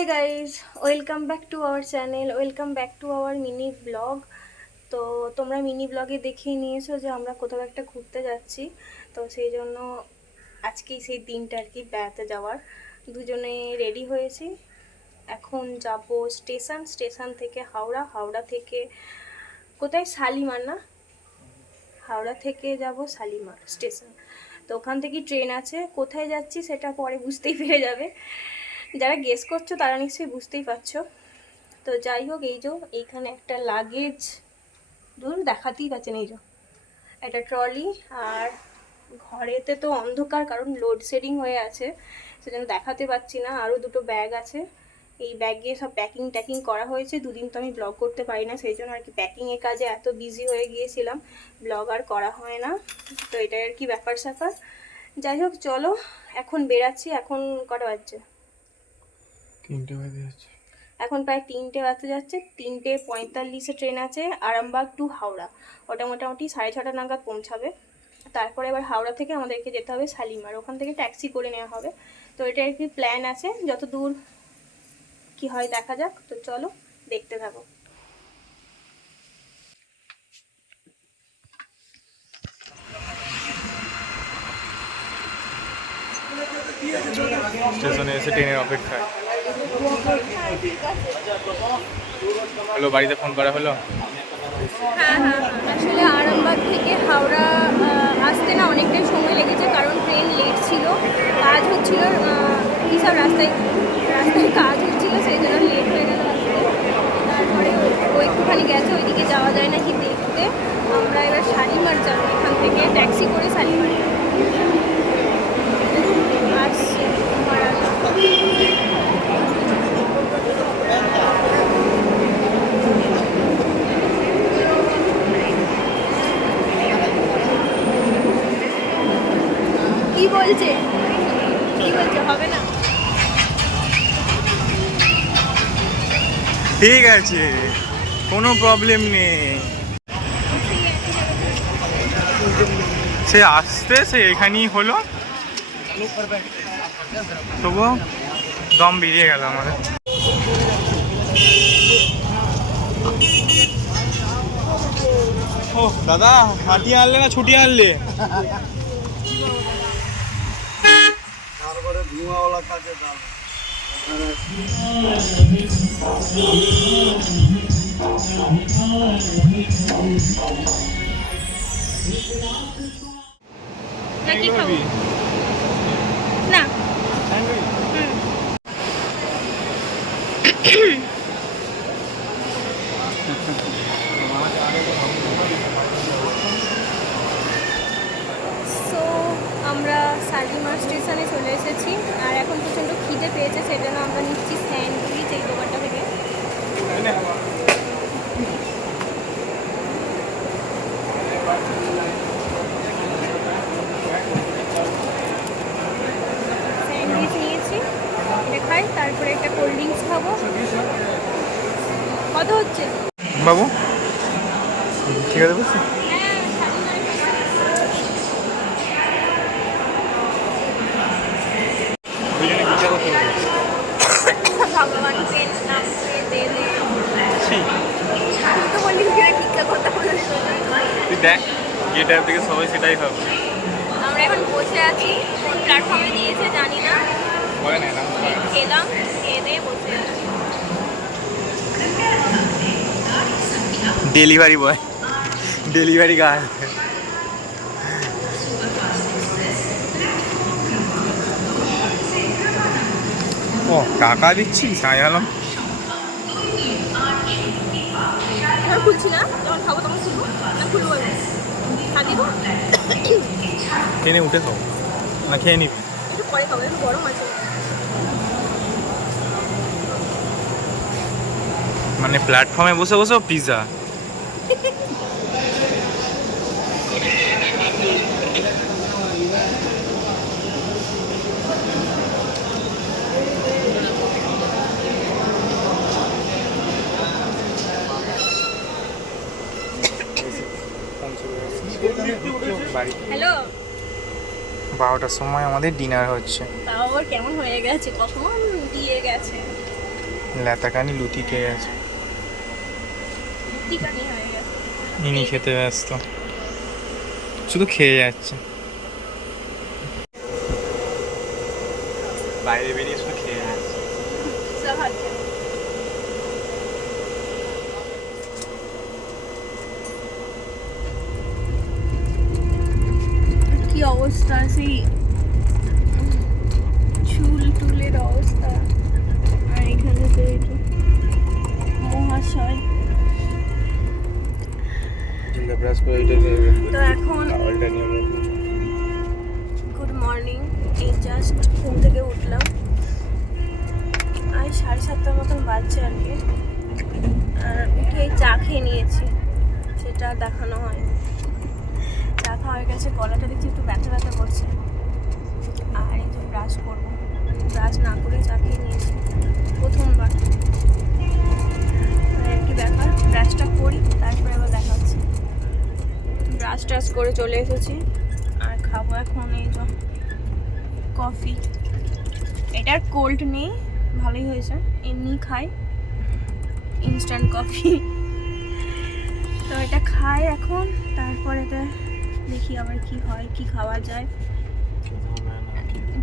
Hi guys, welcome back to our channel, welcome back to our mini blog. তো তোমরা mini ব্লগে দেখিয়ে নিয়েছো যে আমরা কোথাও একটা ঘুরতে যাচ্ছি। তো সেই জন্য আজকেই সেই দিনটা আর কি, বেড়াতে যাওয়ার। দুজনে রেডি হয়েছি, এখন যাব স্টেশন থেকে হাওড়া, হাওড়া থেকে কোথায়, শালিমার না, হাওড়া থেকে যাব শালিমার স্টেশন। তো ওখান থেকে ট্রেন আছে, কোথায় যাচ্ছি সেটা পরে বুঝতেই পেরে যাবে। যারা গেস করছো তারা নিশ্চয়ই বুঝতেই পারছো। তো যাই হোক, এই যে এইখানে একটা লাগেজ, দূর দেখাতেই পাচ্ছেন, এই যে একটা ট্রলি। আর ঘরেতে তো অন্ধকার, কারণ লোডশেডিং হয়ে আছে, সেজন্য দেখাতে পাচ্ছি না। আরও দুটো ব্যাগ আছে, এই ব্যাগে সব প্যাকিং করা হয়েছে। দুদিন তো আমি ব্লগ করতে পারি না, সেই জন্য আর কি প্যাকিংয়ের কাজে এত বিজি হয়ে গিয়েছিলাম, ব্লগ আর করা হয় না। তো এটাই আর কি ব্যাপার স্যাপার। যাই হোক, চলো এখন বেরাচ্ছি। এখন কটা বাজছে? 3টে বাজে যাচ্ছে। এখন প্রায় 3টে বাজতে যাচ্ছে। 3:45-এ ট্রেন আছে আরামবাগ টু হাওড়া। ওটা মোটামুটি 6:30 নাগাদ পৌঁছাবে। তারপরে এবার হাওড়া থেকে আমাদেরকে যেতে হবে শালিমার, ওখান থেকে ট্যাক্সি করে নেওয়া হবে। তো এটা একটি প্ল্যান আছে, যত দূর কি হয় দেখা যাক। তো চলো দেখতে থাকো। স্টেশনে এসে ট্রেনের অপেক্ষায়। হলো, বাড়িতে ফোন করা হলো? হ্যাঁ, আসলে আরামবাগ থেকে হাওড়া আসতে না অনেকটাই সময় লেগেছে, কারণ ট্রেন লেট ছিল, কাজ হচ্ছিল, কী সব রাস্তায় কাজ হচ্ছিল, সেই জন্য লেট হয়ে গেল আসতে। তারপরে ও একটুখানি গেছে, ওইদিকে যাওয়া যায় নাকি দেখতে। আমরা এবার শালিমার যাবো, এখান থেকে ট্যাক্সি করে শালিমার আসছে। কি বলছে হবে না? ঠিক আছে, কোনো প্রবলেম নেই। সে আসতে সে এখানেই হলো, তবুও দম বেরিয়ে গেল আমাদের। ও দাদা, হাঁটিয়ে আনলে না ছুটিয়ে আনলে? তারপরে ধোঁয়াওয়ালা কাজে দাম। নাকি খাবো না? সো আমরা শালিমার স্টেশনে চলে এসেছি, আর এখন প্রচণ্ড খিদে পেয়েছে, সেই জন্য আমরা নিচ্ছি স্যান্ডউইচ এই দোকানটা থেকে। স্যান্ডউইচ নিয়েছি, এটা খাই, তারপরে একটা কোল্ড ড্রিঙ্কস খাবো। কত হচ্ছে বাবু? ঠিক আছে, বুঝছি। ভগবান পেন নাম দে দে। তুই তো বললি ভিক্ষা করতে হবে। তুই দেখ, যেটার দিকে সবাই সেটাই হবে। আমরা এখন বসে আছি, কোন প্ল্যাটফর্মে দিয়েছে জানি না, খেলাম, খেয়ে দিয়ে বসে আছি। Delivery boy, delivery guard. ও টাকা দিচ্ছি, সাই আলম। এখন খুলছি না, যখন খাবো তখন খুলবো না, খুলবো খাবি তো ট্রেনে উঠে খাও না খেয়ে নিবি? একটু পরে খাবো, একটু গরম আছে। মানে প্ল্যাটফর্মে বসে বসে পিৎজা? হ্যালো, 12টার সময় আমাদের ডিনার হচ্ছে। তাও আবার কেমন হয়ে গেছে, কখন দিয়ে গেছে। ল্যাতাকানি লুচি খেয়ে গেছে। লুচিকানি হয়ে গেছে। ইনি খেতে ব্যস্ত, শুধু খেয়ে যাচ্ছে, বাইরে বেরিয়ে শুধু খেয়ে যাচ্ছে। কি অবস্থা, সেই চুল টুলের অবস্থা। আর এখানে তো এই যে মহাশয়। তো এখন গুড মর্নিং, এই জাস্ট ঘুম থেকে উঠলাম। আমি 7:30টার মতন বাজছে আর কি। আর উঠে চা খেয়ে নিয়েছি, সেটা দেখানো হয়। চা খাওয়া হয়ে গেছে, গলাটা দেখছি একটু ব্যথা ব্যথা করছে। আর এই যে ব্রাশ করবো, ব্রাশ না করে চা খেয়ে নিয়েছি প্রথমবার। আর কি ব্যাপার, ব্রাশটা করি তারপরে আবার দেখা হচ্ছে। ব্রাশ টাশ করে চলে এসেছি আর খাবো এখন এই যে কফি। এটার কোল্ড নেই, ভালোই হয়েছে, এমনি খাই ইনস্ট্যান্ট কফি। তো এটা খাই এখন, তারপরে তো দেখি আবার কি হয়, কি খাওয়া যায়।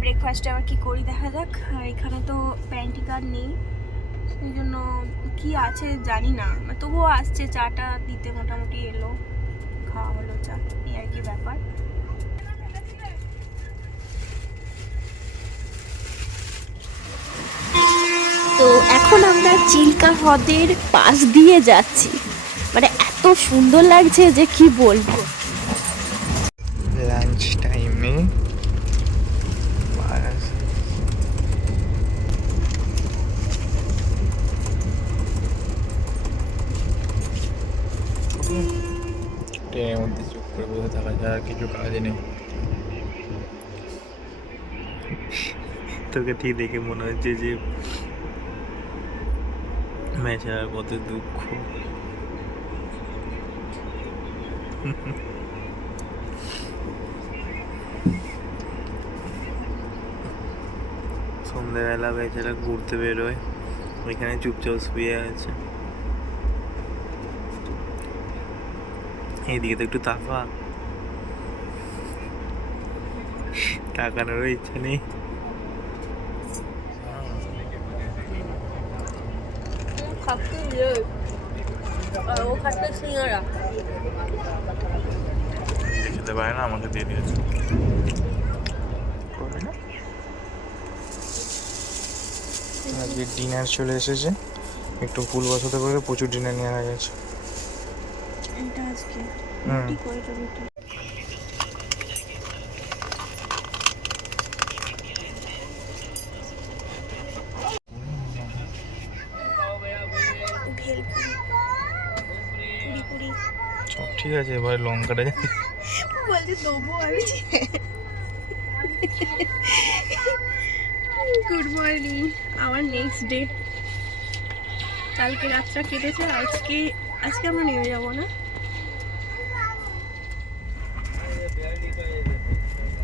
ব্রেকফাস্টে আবার কি করি দেখা যাক। আর এখানে তো প্যান্টি কার্ড নেই, সেই জন্য কি আছে জানি না, তবুও আসছে চাটা দিতে, মোটামুটি এলো, খাওয়া হলো চা, এই আর কি ব্যাপার। তো এখন আমরা চিল্কা হ্রদের পাশ দিয়ে যাচ্ছি, মানে এত সুন্দর লাগছে যে কি বলবো। লাঞ্চ টাইমে ট্রেনের মধ্যে চুপ করে বসে থাকা যায়, আর কিছু কাজ নেই। তোকে ঠিক দেখে মনে হচ্ছে যে বেচারা কত দুঃখ। সন্ধ্যেবেলা বেচারা ঘুরতে বেরোয়, ওইখানে চুপচাপ শুয়ে আছে। এইদিকে তো একটু তাকা, তাকানোরও ইচ্ছা নেই। নিজে খেতে পারে না, আমাকে দিয়ে দিয়েছে। আজকে ডিনার চলে এসেছে, একটু ফুল বসাতে করে প্রচুর ডিনার নেওয়া হয়ে গেছে। এটা আজকে রুটি কয়টা রুটি? সব ঠিক আছে, এবার লঙ্কাটা বলছে দেবো আমি। গুড মর্নিং, আমার নেক্সট ডে। কালকে রাতটা কেটেছে, আজকে আমরা নেমে যাবো না।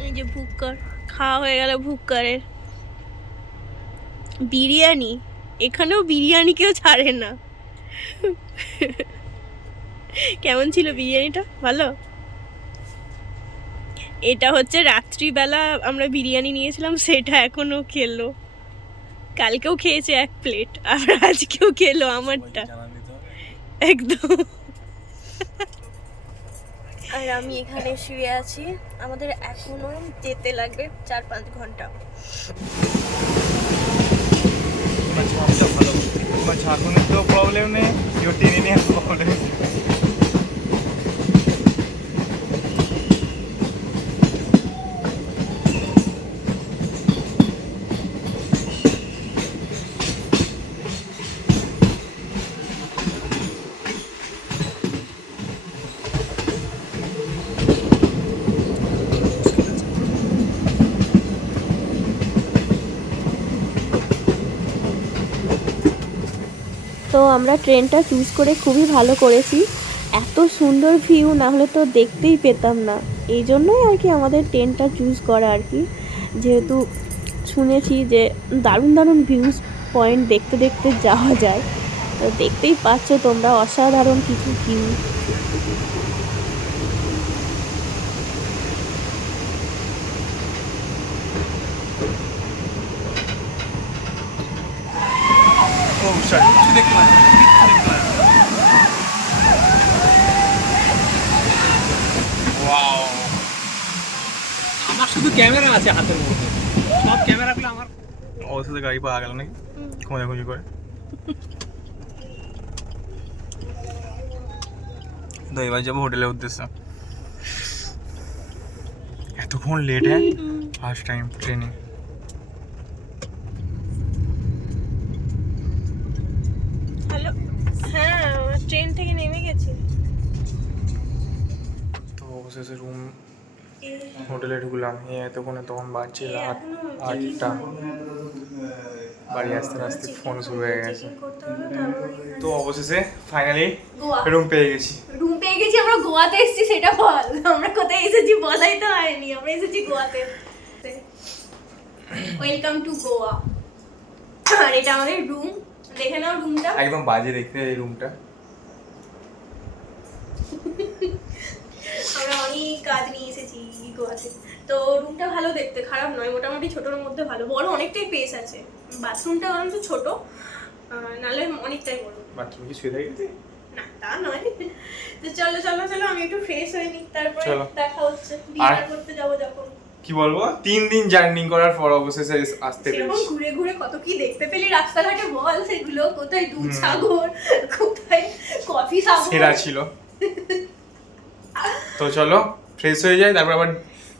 এই যে ভুক্কর খাওয়া হয়ে গেল, ভুক্করের বিরিয়ানি। এখানেও বিরিয়ানি কেউ ছাড়ে না। কেমন ছিল বিরিয়ানিটা? ভালো। এটা হচ্ছে রাত্রিবেলা আমরা বিরিয়ানি নিয়েছিলাম, সেটা এখনো খেলো। কালকেও খেয়েছে 1 প্লেট, আর আজকেও খেলো আমারটা একদম। আর আমি এখানে শুয়ে আছি, আমাদের এখনো যেতে লাগবে 4-5 ঘন্টা। ঝাঁকুনির তো প্রবলেম নেই, টেনে নেওয়ার প্রবলেম। তো আমরা ট্রেনটা চুজ করে খুবই ভালো করেছি, এত সুন্দর ভিউ না হলে তো দেখতেই পেতাম না। এই জন্যই আর কি আমাদের ট্রেনটা চুজ করা আর কি, যেহেতু শুনেছি যে দারুণ দারুণ ভিউজ পয়েন্ট দেখতে দেখতে যাওয়া যায়। তো দেখতেই পাচ্ছ তোমরা, অসাধারণ কিছু ভিউ। আমার শুধু ক্যামেরা আছে হাতের মধ্যে, সব ক্যামেরাগুলো আমার। অবশেষে গাড়ি পাওয়া গেল নাকি খোঁজাখুঁজি করে। তো এবার যাবো হোটেলের উদ্দেশ্যে। এতক্ষণ লেট হ্যাঁ, ফার্স্ট টাইম ট্রেনে। হ্যালো, হ্যাঁ ট্রেন থেকে নেমে গেছি। তো অবশেষে রুম হোটেলে ঢুকলাম। এতক্ষণে তখন বাজছে রাত 8টা। বাড়ি আসতে আসতে ফোন শুরু হয়ে গেছে। তো অবশেষে ফাইনালি রুম পেয়ে গেছি। রুম পেয়ে গেছি। আমরা গোয়াতে এসেছি, সেটা বল। আমরা কোথায় এসেছি বলাই তো হয়নি। আমরা এসেছি গোয়াতে। Welcome to Goa. আর এটা আমাদের রুম, দেখে নাও রুমটা। একদম বাজে দেখতে এই রুমটা। আমরা অনেক কাজ নিয়ে এসেছি গোয়াতে। তো রুমটা ভালো দেখতে, খারাপ নয়, মোটামুটি ছোটোর মধ্যে ভালো। বড় অনেকটাই স্পেস আছে। বাথরুমটা অনেক ছোট, নাহলে অনেকটাই বড়। বাথরুম কি শুয়ে থাকি? না তা নয়। তো চলো চলো চলো, আমি একটু ফ্রেশ হয়ে নিই, তারপরে চলো। দেখা হচ্ছে। ডিনার করতে যাবো যখন। কি বলবো, 3 দিন জার্নি করার পর অবশেষে আসতে সেরকম পেরেছি। ঘুরে ঘুরে কত কি দেখতে পেলি রাস্তাঘাটে বল। সেগুলো কোথায় দুধ সাগর, কোথায় কফি সাগর। সেরা ছিল। তো চলো ফ্রেশ হয়ে যাই, তারপর আবার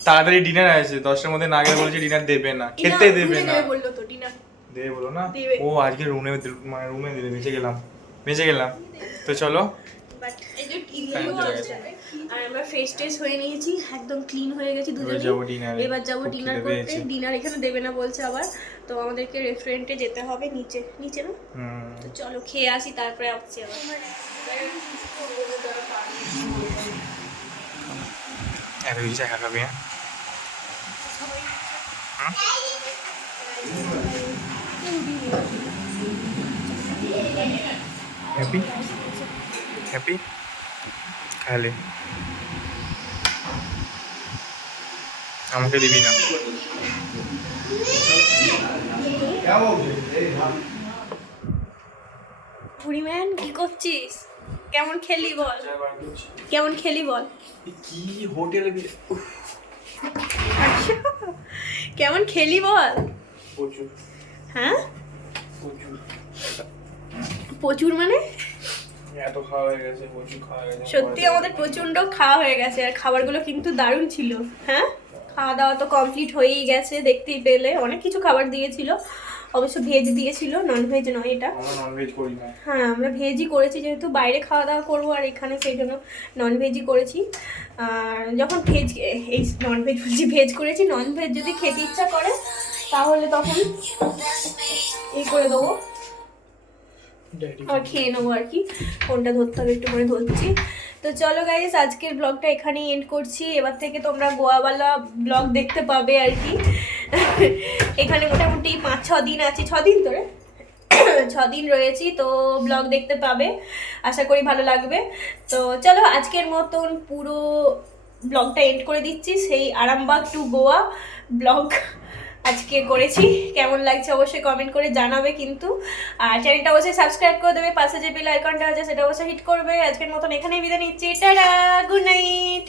তাড়াতাড়ি ডিনার আছে। 10টার মধ্যে না গেলে বলেছে ডিনার দেবে না, খেতে দেবে না। বললো তো ডিনার দেবে বলো না। দেবে। ও আজকে রুমে দিলে বেঁচে গেলাম। তো চলো। বাট এই যে ইগুলো আছে। আর আমরা ফ্রেশ ট্রেশ হয়ে নিয়েছি, একদম ক্লিন হয়ে গেছি দুজনে। এবার যাবো ডিনার করতে। ডিনার এখানে দেবে না বলছে আবার। তো আমাদেরকে রেস্টুরেন্টে যেতে হবে, নিচে নিচে না। তো চলো খেয়ে আসি, তারপরে আসছি আবার। এত কিছু একা খাবি হ্যাঁ? হ্যাপি হ্যাপি খালে আমাকে দিবি না? বুড়িম্যান কি করছিস? কেমন খেলি বল, কেমন খেলি বল। কি হোটেলে কেমন খেলি বল। প্রচুর হ্যাঁ প্রচুর প্রচুর মানে এত খাওয়া হয়ে গেছে, প্রচুর খাওয়া হয়ে গেছে। সত্যি আমাদের প্রচন্ড খাওয়া হয়ে গেছে। আর খাবারগুলো কিন্তু দারুণ ছিল। হ্যাঁ, খাওয়া দাওয়া তো কমপ্লিট হয়েই গেছে, দেখতেই পেলে। অনেক কিছু খাবার দিয়েছিল, অবশ্য ভেজ দিয়েছিল, ননভেজ নয় এটা। আমরা ননভেজ করি না। হ্যাঁ আমরা ভেজই করেছি, যেহেতু বাইরে খাওয়া দাওয়া করবো আর এখানে, সেই জন্য ননভেজই করেছি। আর যখন ভেজ, এই ননভেজ বলছি, ভেজ করেছি। ননভেজ যদি খেতে ইচ্ছা করে তাহলে তখন এই করে দেবো, আর খেয়ে নেবো আর কি। ফোনটা ধরতে হবে, একটু করে ধরছি। তো চলো গাইস, আজকের ব্লগটা এখানেই এন্ড করছি। এবার থেকে তোমরা গোয়াওয়ালা ব্লগ দেখতে পাবে আর কি। এখানে মোটামুটি 5-6 দিন আছি, 6 দিন ধরে 6 দিন রয়েছি। তো ব্লগ দেখতে পাবে, আশা করি ভালো লাগবে। তো চলো আজকের মতন পুরো ব্লগটা এন্ড করে দিচ্ছি। সেই আরামবাগ টু গোয়া ব্লগ আজকে করেছি। কেমন লাগছে অবশ্যই কমেন্ট করে জানাবে কিন্তু। আর চ্যানেলটা অবশ্যই সাবস্ক্রাইব করে দেবে, পাশে যে বেল আইকনটা আছে সেটা অবশ্যই হিট করবে। আজকের মতন এখানেই বিদায় নিচ্ছি। Tata, good night.